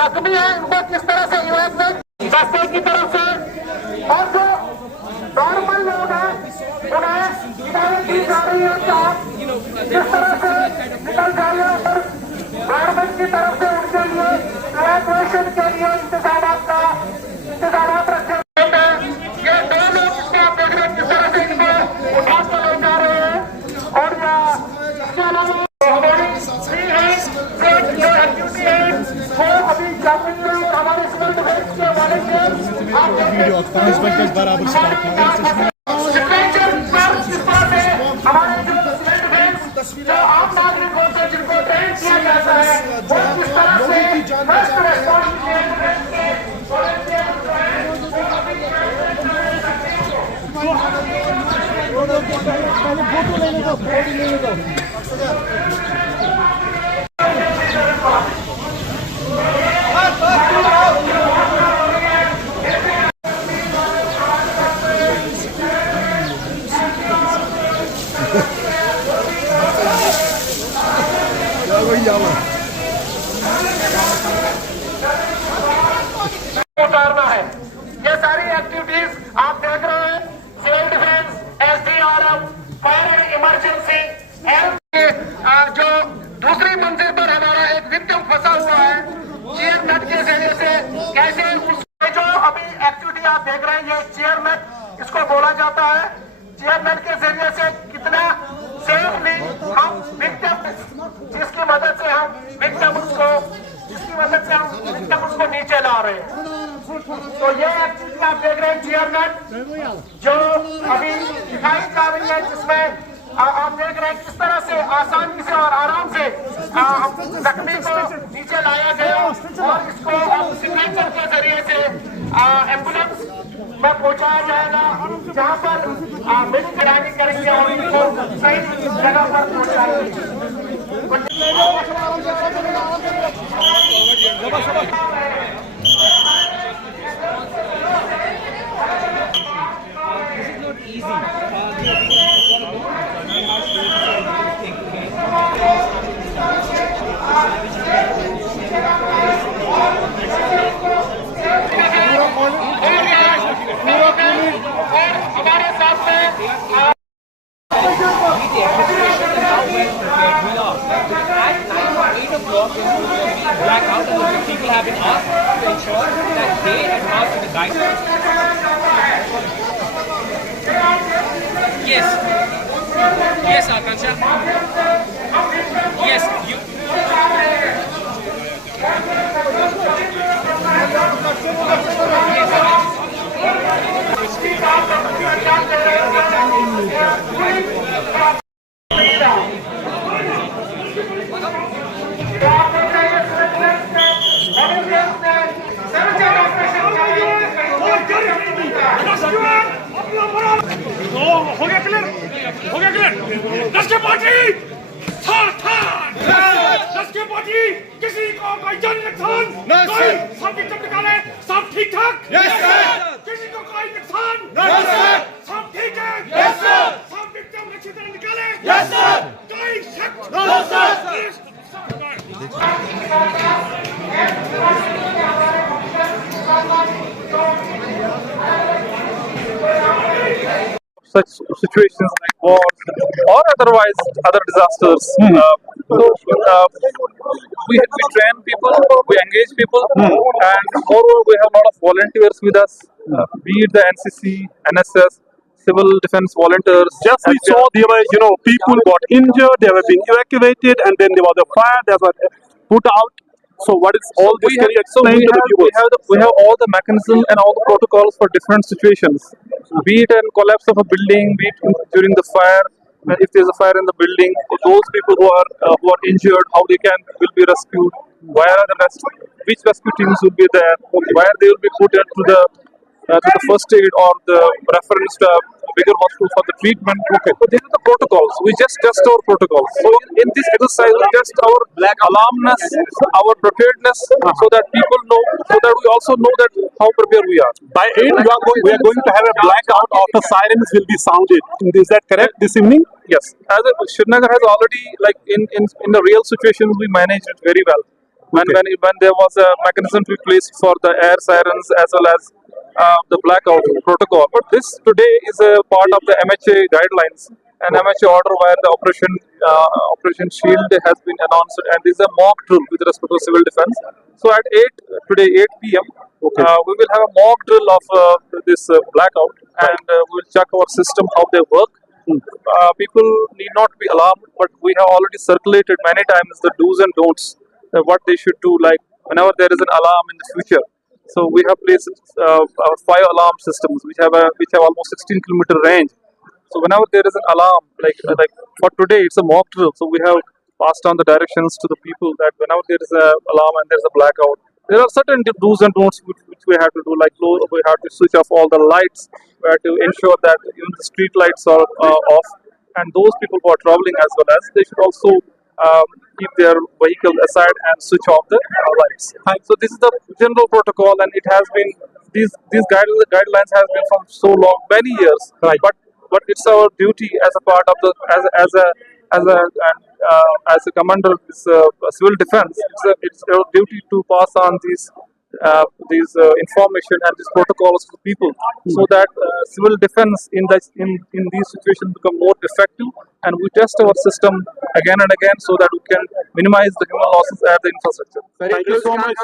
जख्मी है उनको किस तरह से इवैक्यूएट बसों की तरफ से, और जो नॉर्मल लोग हैं उन्हें हिदायत दी जा रही है कि किस तरह से निकल जाइए और गवर्नमेंट की तरफ से उनके लिए इवैक्यूएशन के लिए इंतजाम रखे हैं। ये दो लोग इसको आप देख रहे हैं किस तरह से इनको उठा कर ले जा रहे हैं। और इसके अलावा हमारी अभी जाएंगे और हमारे सिविल डिफेंस के वॉलंटियर वीडियो 5 मिनट तक बराबर स्टार्ट हमारे जो सिविल डिफेंस जो आम नागरिक होते हैं जिनको ट्रेन किया जाता है वो किस तरह से फर्स्ट रेस्पॉन्स फोटो लेने दो। उतारना है। ये सारी एक्टिविटीज आप देख रहे हैं civil defence, SDRF, fire and emergency health के जो दूसरी मंजिल पर हमारा एक विक्टिम फंसा हुआ है चेयर नेट के जरिए से कैसे उसमें जो अभी एक्टिविटी आप देख रहे हैं ये चेयर नेट इसको बोला जाता है। चेयर नेट के जरिए से कितना सेफली हम विक्टिम जिसकी मदद से हम विक्टिम्स को नीचे ला रहे हैं। तो ये एक्टिविटी आप देख रहे हैं चेयर नेट जो अभी दिखाई जा रही है जिसमें आप देख रहे हैं किस तरह से आसानी से और आराम से जख्मी को नीचे लाया गया और इसको सिग्नेचर के जरिए से एम्बुलेंस में पहुंचाया जाएगा जहां पर मेडिकल ट्रेनिंग करेंगे और इनको सही जगह पर पहुंचाएंगे। हमारे साथ में blackout and people have been asked to ensure that they adhere to the guidelines. Yes, Akansha. Yes, you. हो गया क्लियर, हो गया क्लियर। दस के पार्टी दस के पार्टी किसी को कोई जान नुकसान कोई सब ठीक निकाले, सब ठीक ठाक, किसी को कोई नुकसान सब ठीक है, सब विक्टिम अच्छी तरह निकाले, कोई शक such situations like wars or otherwise other disasters. We train people, we engage people, and moreover we have a lot of volunteers with us, be it the NCC, NSS, civil defense volunteers. Just we saw there were, people got injured, they were being evacuated, and then there was a fire that was put out. So what is all this? Can you explain to the viewers? We have all the mechanism and all the protocols for different situations. Be it a collapse of a building, be it during the fire, if there is a fire in the building, those people who are injured, how they will be rescued, where the which rescue teams will be there, where they will be put to the first aid or the reference to a bigger hospital for the treatment. Okay. So these are the protocols. We just test our protocols. So in this exercise, we test our alarmness, our preparedness, so that people know, so that we also know that how prepared we are. By 8, we are going to have a blackout after sirens will be sounded. Is that correct this evening? Yes. Srinagar has already, like in the real situations, we managed it very well. When there was a mechanism to be placed for the air sirens as well as the blackout protocol. But this today is a part of the MHA guidelines and MHA order where the Operation Shield has been announced, and this is a mock drill with respect to civil defense. So at 8 p.m. We will have a mock drill of this blackout, and we will check our system how they work. People need not be alarmed, but we have already circulated many times the do's and don'ts, what they should do, like whenever there is an alarm in the future. So we have placed our 5 alarm systems which have almost 16-kilometer range. So whenever there is an alarm, like for today it's a mock drill, so we have passed on the directions to the people that whenever there is an alarm and there is a blackout, there are certain do's and don'ts which we have to do, like we have to switch off all the lights, we have to ensure that even the street lights are off, and those people who are traveling as well as, they should also keep their vehicle aside and switch off the lights. So this is the general protocol, and it has been, these guidelines has been from so long, many years. Right. But it's our duty as a part of the as a commander of this civil defense. It's our duty to pass on these information and these protocols to people, so that civil defense in these situations become more effective, and we test our system again and again so that we can minimize the human losses at the infrastructure. Thank you so much.